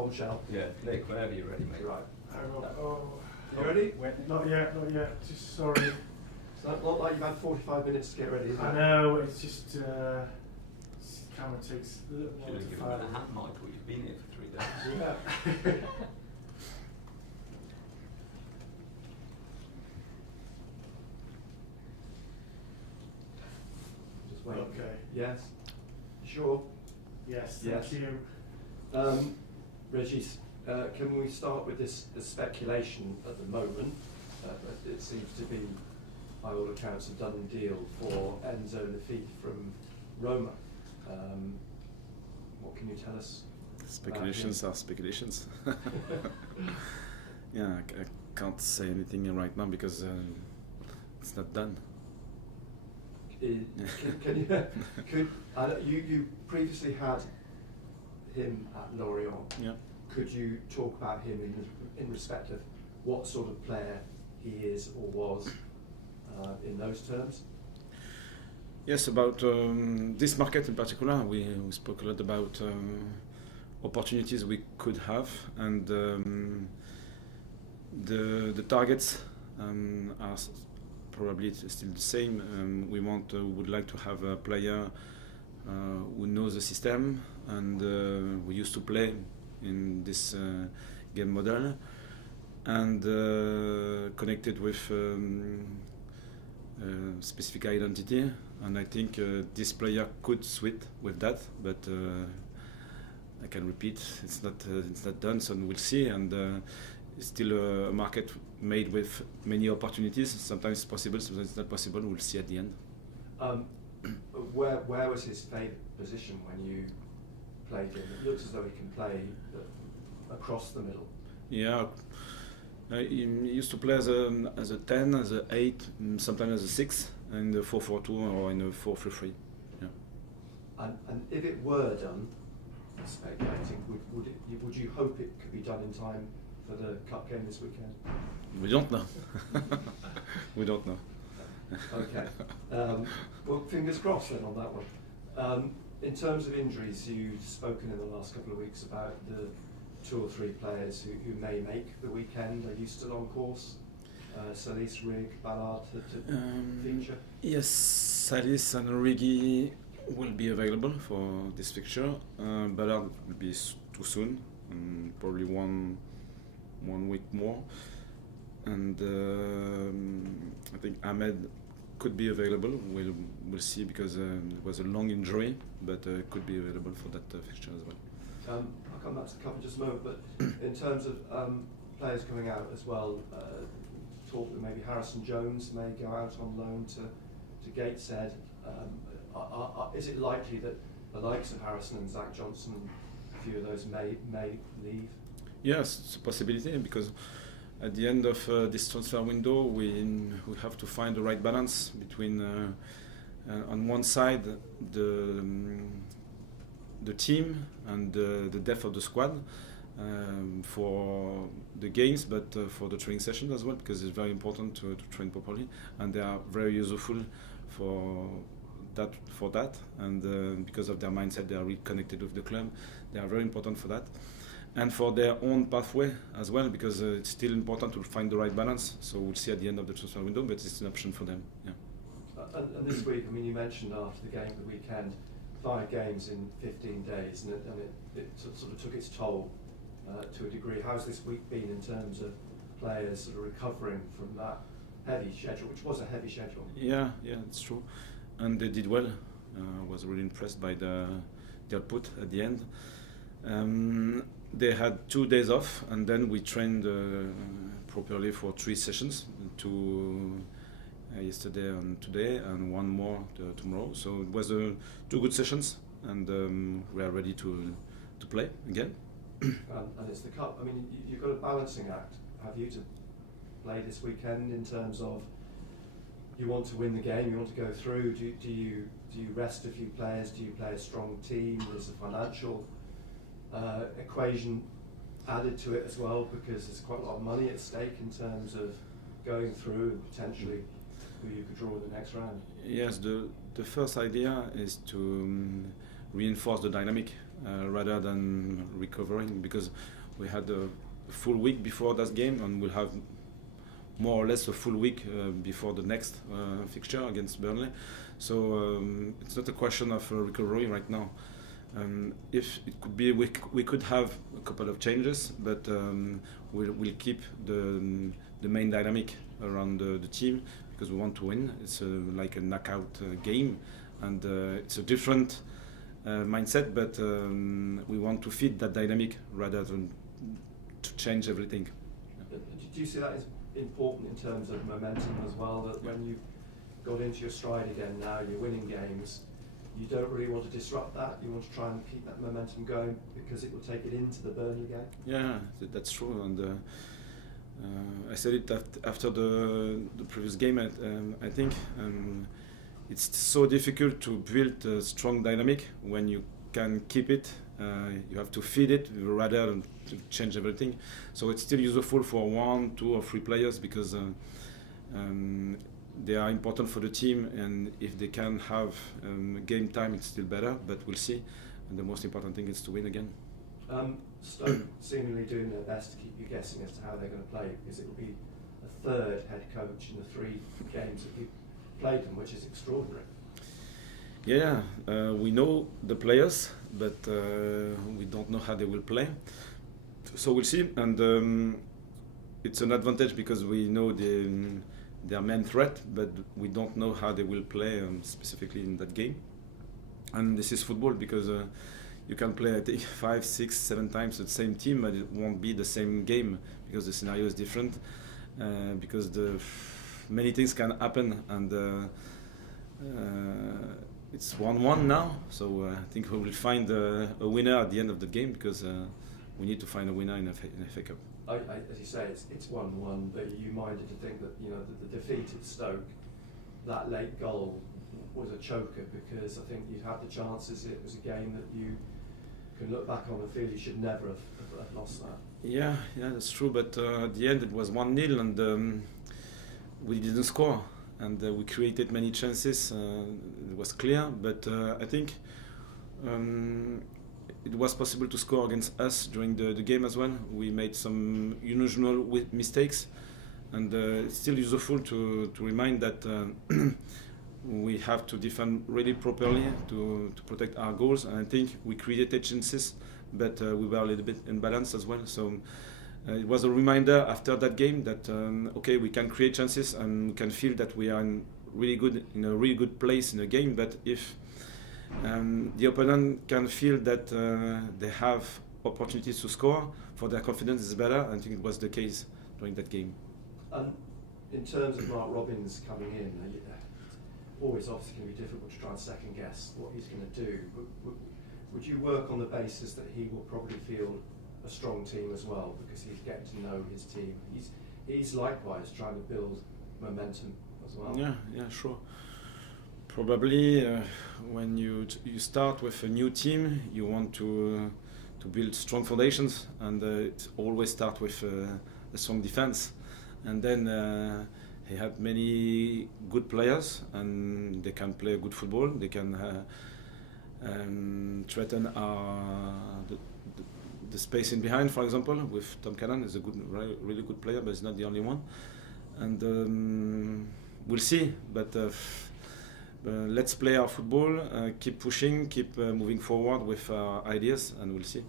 bombshell. Yeah, Nick, whenever you're ready, mate. Right. Hang on. Oh, You ready? not yet. Just sorry. It's not like you've had 45 minutes to get ready, is it? I know. It's just camera takes a little while Should have to given fire. him a hat, Michael. You've been here for 3 days. Yeah. Just wait. Okay. Yes. Sure. Yes. Yes. Thank you. Régis, can we start with this speculation at the moment? It seems to be, by all accounts, a done deal for Enzo Lafitte from Roma. What can you tell us? Speculations are speculations. Yeah, I can't say anything right now because it's not done. You previously had him at Lorient. Yeah. Could you talk about him in respect of what sort of player he is or was in those terms? Yes, about this market in particular, we spoke a lot about opportunities we could have, and the targets are probably still the same. We would like to have a player who knows the system and who used to play in this game model, and connected with specific identity. And I think this player could suit with that, but I can repeat, it's not done, so we'll see. And it's still a market made with many opportunities. Sometimes it's possible, sometimes it's not possible. We'll see at the end. Where was his favourite position when you played him? It looks as though he can play across the middle. Yeah, he used to play as a 10, as a 8, sometimes as a 6, in the 4-4-2 or in the 4-3-3. Yeah. And if it were done, speculating, would you hope it could be done in time for the cup game this weekend? We don't know. We don't know. Okay. Well, fingers crossed then on that one. In terms of injuries, you've spoken in the last couple of weeks about the 2 or 3 players who may make the weekend. Are you still on course? Salis, Rig, Ballard to feature? Yes, Salis and Régis will be available for this fixture. Ballard will be too soon, probably one week more. And I think Ahmed could be available. We'll see, because it was a long injury, but could be available for that fixture as well. I'll come back to the cover just a moment, but in terms of players coming out as well, talk that maybe Harrison Jones may go out on loan to Gateshead. Is it likely that the likes of Harrison and Zach Johnson, a few of those may leave? Yes, it's a possibility, because at the end of this transfer window, we have to find the right balance between, on one side, the team and the depth of the squad for the games, but for the training sessions as well, because it's very important to train properly, and they are very useful for that, and because of their mindset, they are really connected with the club. They are very important for that, and for their own pathway as well, because it's still important to find the right balance. So we'll see at the end of the transfer window, but it's an option for them. Yeah. And this week, I mean, you mentioned after the game of the weekend, 5 games in 15 days, and it sort of took its toll to a degree. How's this week been in terms of players sort of recovering from that heavy schedule, which was a heavy schedule? Yeah, it's true, and they did well. I was really impressed by the output at the end. They had 2 days off, and then we trained properly for 3 sessions, yesterday and today, and 1 more tomorrow. So it was 2 good sessions, and we are ready to play again. And it's the cup. I mean, you've got a balancing act, have you, to play this weekend, in terms of you want to win the game, you want to go through. Do you rest a few players? Do you play a strong team? There's a financial equation added to it as well, because there's quite a lot of money at stake in terms of going through and potentially who you could draw in the next round. Yes, the first idea is to reinforce the dynamic rather than recovering, because we had a full week before that game, and we'll have more or less a full week before the next fixture against Burnley. So it's not a question of recovery right now. If it could be, we could have a couple of changes, but we'll keep the main dynamic around the team, because we want to win. It's like a knockout game, and it's a different mindset, but we want to feed that dynamic rather than to change everything. Do you see that as important in terms of momentum as well, that when you've got into your stride again now, you're winning games, you don't really want to disrupt that, you want to try and keep that momentum going because it will take it into the Burnley game? Yeah, that's true, and I said it after the previous game. I think it's so difficult to build a strong dynamic when you can keep it. You have to feed it rather than to change everything. So it's still useful for 1, 2 or 3 players, because they are important for the team, and if they can have game time, it's still better, but we'll see. And the most important thing is to win again. Stoke seemingly doing their best to keep you guessing as to how they're going to play, because it will be a third head coach in the 3 games that you've played them, which is extraordinary. Yeah, we know the players, but we don't know how they will play. So we'll see, and it's an advantage because we know their main threat, but we don't know how they will play specifically in that game. And this is football, because you can play, I think, 5, 6, 7 times the same team, but it won't be the same game because the scenario is different. Because many things can happen, and it's 1-1 now. So I think we will find a winner at the end of the game, because we need to find a winner in a FA Cup. As you say, it's 1-1, but you minded to think that the defeat at Stoke, that late goal was a choker, because I think you had the chances. It was a game that you can look back on and feel you should never have lost that. Yeah, that's true. But at the end, it was 1-0, and we didn't score, and we created many chances. It was clear, but I think it was possible to score against us during the game as well. We made some unusual mistakes, and it's still useful to remind that we have to defend really properly to protect our goals. And I think we created chances, but we were a little bit imbalanced as well. So it was a reminder after that game that okay, we can create chances and we can feel that we are in a really good place in the game. But if the opponent can feel that they have opportunities to score, for their confidence is better. I think it was the case during that game. In terms of Mark Robins coming in, always obviously going to be difficult to try and second guess what he's going to do. Would you work on the basis that he will probably field a strong team as well, because he's getting to know his team? He's likewise trying to build momentum as well. Yeah, sure. Probably when you start with a new team, you want to build strong foundations, and it always starts with a strong defense. And then he had many good players, and they can play good football. They can threaten the space in behind. For example, with Tom Cannon, is a really good player, but he's not the only one. And we'll see. But let's play our football, keep pushing, keep moving forward with our ideas, and we'll see.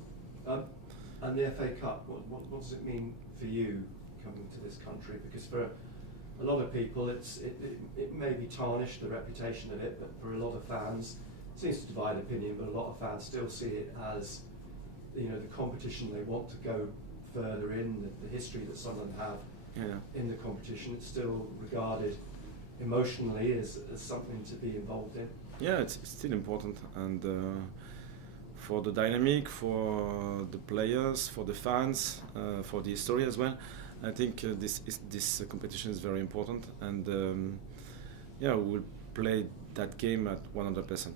And the FA Cup, what does it mean for you coming to this country? Because for a lot of people, it may be tarnished, the reputation of it, but for a lot of fans, it seems to divide opinion, but a lot of fans still see it as the competition they want to go further in, the history that Sunderland have in the competition. It's still regarded emotionally as something to be involved in. Yeah, it's still important, and for the dynamic, for the players, for the fans, for the history as well. I think this competition is very important, and we'll play that game at 100%.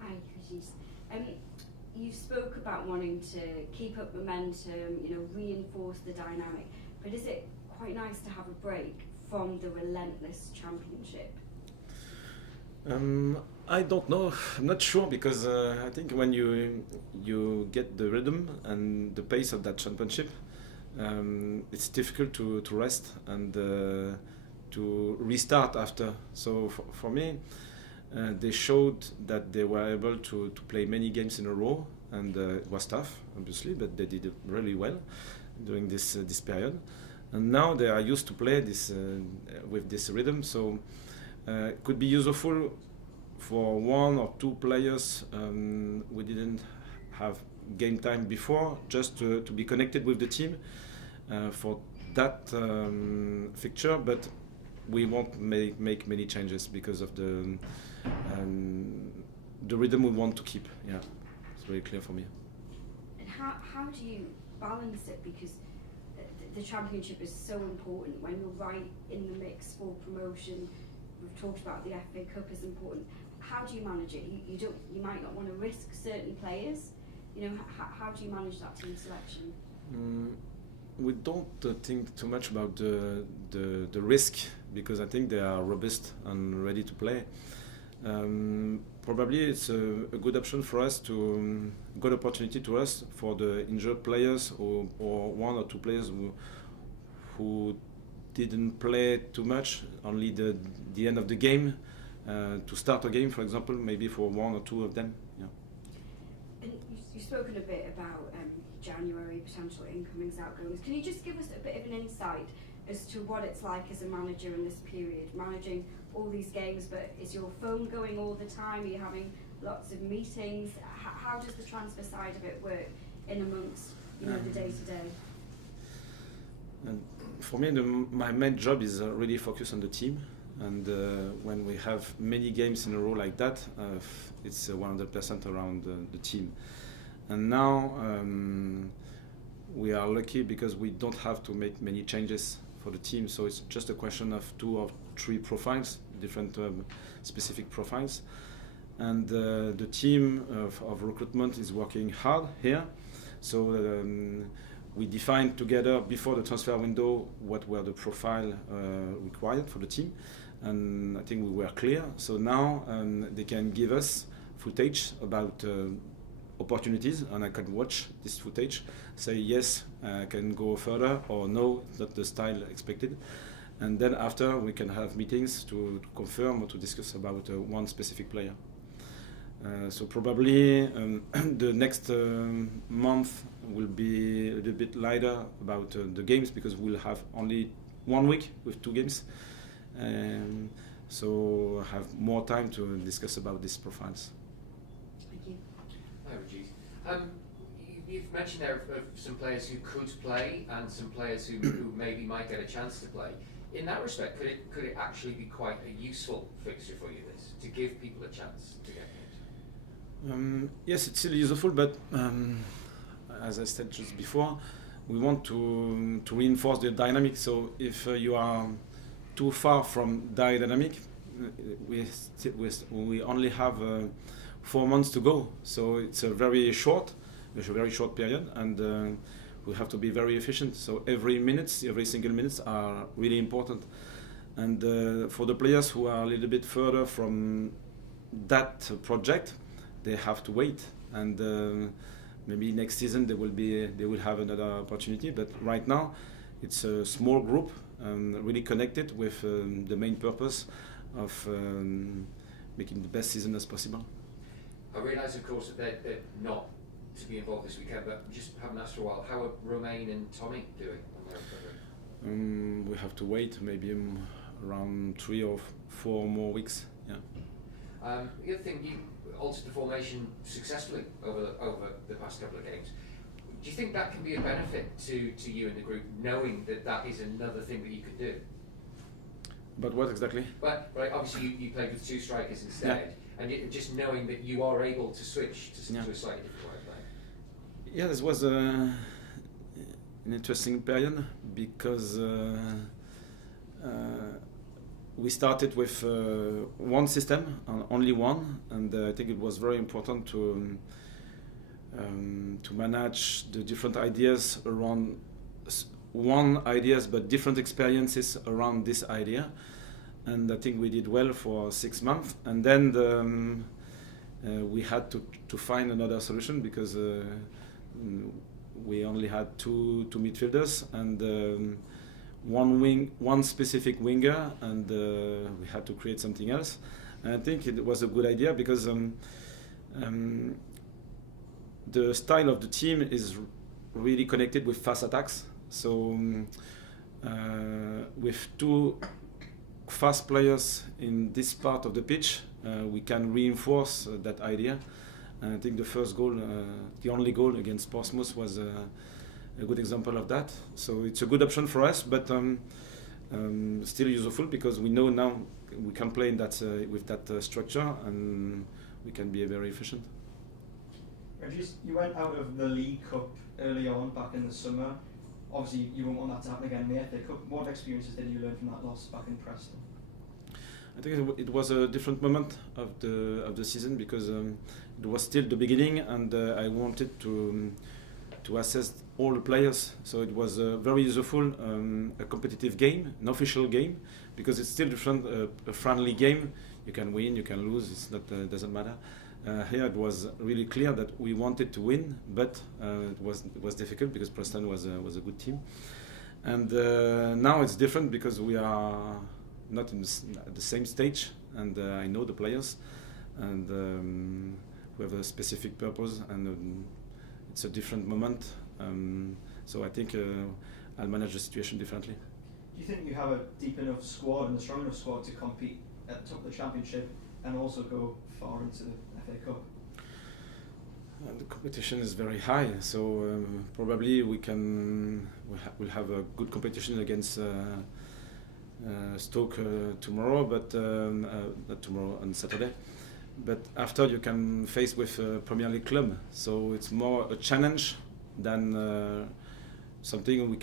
Hi, Régis. You spoke about wanting to keep up momentum, reinforce the dynamic, but is it quite nice to have a break from the relentless championship? I don't know. I'm not sure because I think when you get the rhythm and the pace of that championship, it's difficult to rest and to restart after. So for me, they showed that they were able to play many games in a row, and it was tough, obviously, but they did it really well during this period. And now they are used to play this with this rhythm, so it could be useful for one or two players we didn't have game time before, just to be connected with the team for that fixture, but we won't make many changes because of the rhythm we want to keep. Yeah, it's very clear for me. And how do you balance it? Because the championship is so important when you're right in the mix for promotion. We've talked about the FA Cup is important. How do you manage it? You might not want to risk certain players. You know, how do you manage that team selection? We don't think too much about the risk because I think they are robust and ready to play. Probably it's a good option for us good opportunity to us for the injured players or one or two players who didn't play too much, only the end of the game, to start a game, for example, maybe for one or two of them. Yeah. And you've spoken a bit about January, potential incomings, outgoings. Can you just give us a bit of an insight as to what it's like as a manager in this period, managing all these games, but is your phone going all the time? Are you having lots of meetings? How does the transfer side of it work in amongst the day-to-day? And for me, my main job is really focus on the team, and when we have many games in a row like that, it's 100% around the team. And now we are lucky because we don't have to make many changes for the team, so it's just a question of 2 or 3 profiles, different specific profiles, and the team of recruitment is working hard here. So we defined together before the transfer window what were the profile required for the team, and I think we were clear. So now they can give us footage about opportunities, and I can watch this footage, say yes, I can go further, or no, not the style expected. And then after we can have meetings to confirm or to discuss about one specific player. So probably the next month will be a little bit lighter about the games because we'll have only 1 week with 2 games. So have more time to discuss about these profiles. Thank you. Hi, Régis. You've mentioned there of some players who could play and some players who maybe might get a chance to play. In that respect, could it actually be quite a useful fixture for you, this, to give people a chance to get games? Yes, it's still useful, but as I said just before, we want to reinforce the dynamic. So if you are too far from dynamic, we only have 4 months to go. So it's a very short period, and we have to be very efficient. So every single minutes are really important. And for the players who are a little bit further from that project, they have to wait. And maybe next season they will have another opportunity. But right now, it's a small group, really connected with the main purpose of making the best season as possible. I realise, of course, that they're not to be involved this weekend, but just haven't asked for a while. How are Romain and Tommy doing on their recovery? We have to wait maybe around 3 or 4 more weeks. Yeah. The other thing, you altered the formation successfully over the past couple of games. Do you think that can be a benefit to you in the group, knowing that is another thing that you could do? But what exactly? Well, right, obviously you played with 2 strikers instead, and just knowing that you are able to switch to a slightly different way of playing. Yeah, this was an interesting period because we started with one system, only one, and I think it was very important to manage the different ideas around one ideas, but different experiences around this idea. and I think we did well for 6 months. And then we had to find another solution because we only had two midfielders and one specific winger, and we had to create something else. And I think it was a good idea because the style of the team is really connected with fast attacks. So with two fast players in this part of the pitch, we can reinforce that idea. And I think the first goal, the only goal against Portsmouth, was a good example of that. So it's a good option for us, but still useful because we know now we can play in that with that structure, and we can be very efficient. Régis, you went out of the League Cup early on back in the summer. Obviously, you won't want that to happen again in the FA Cup. What experiences did you learn from that loss back in Preston? I think it was a different moment of the season because it was still the beginning, and I wanted to assess all the players. So it was very useful, a competitive game, an official game, because it's still a friendly game. You can win, you can lose. It's not doesn't matter. Here it was really clear that we wanted to win, but it was difficult because Preston was a good team. And now it's different because we are not at the same stage, and I know the players, and we have a specific purpose, and it's a different moment. So I think I'll manage the situation differently. Do you think you have a deep enough squad and a strong enough squad to compete at the top of the Championship and also go far into the FA Cup? The competition is very high, so probably we'll have a good competition against Stoke tomorrow, but not tomorrow, on Saturday. But after you can face with a Premier League club, so it's more a challenge than something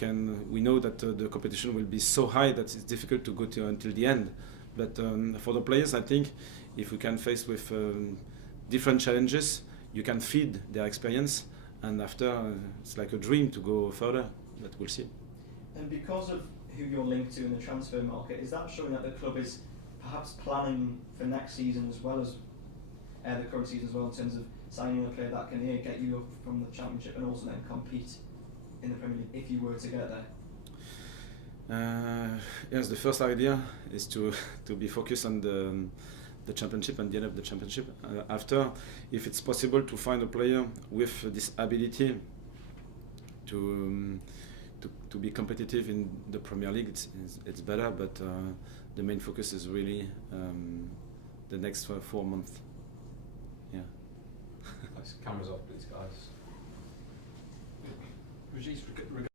we know that the competition will be so high that it's difficult to go until the end. But for the players, I think if we can face with different challenges, you can feed their experience, and after it's like a dream to go further. But we'll see. And because of who you're linked to in the transfer market, is that showing that the club is perhaps planning for next season as well as the current season as well, in terms of signing a player that can get you up from the Championship and also then compete in the Premier League if you were to get there? Yes, the first idea is to be focused on the Championship and the end of the Championship. After, if it's possible to find a player with this ability to be competitive in the Premier League, it's better. But the main focus is really the next 4 months. Yeah. Nice. Cameras off, please, guys. Régis, regarding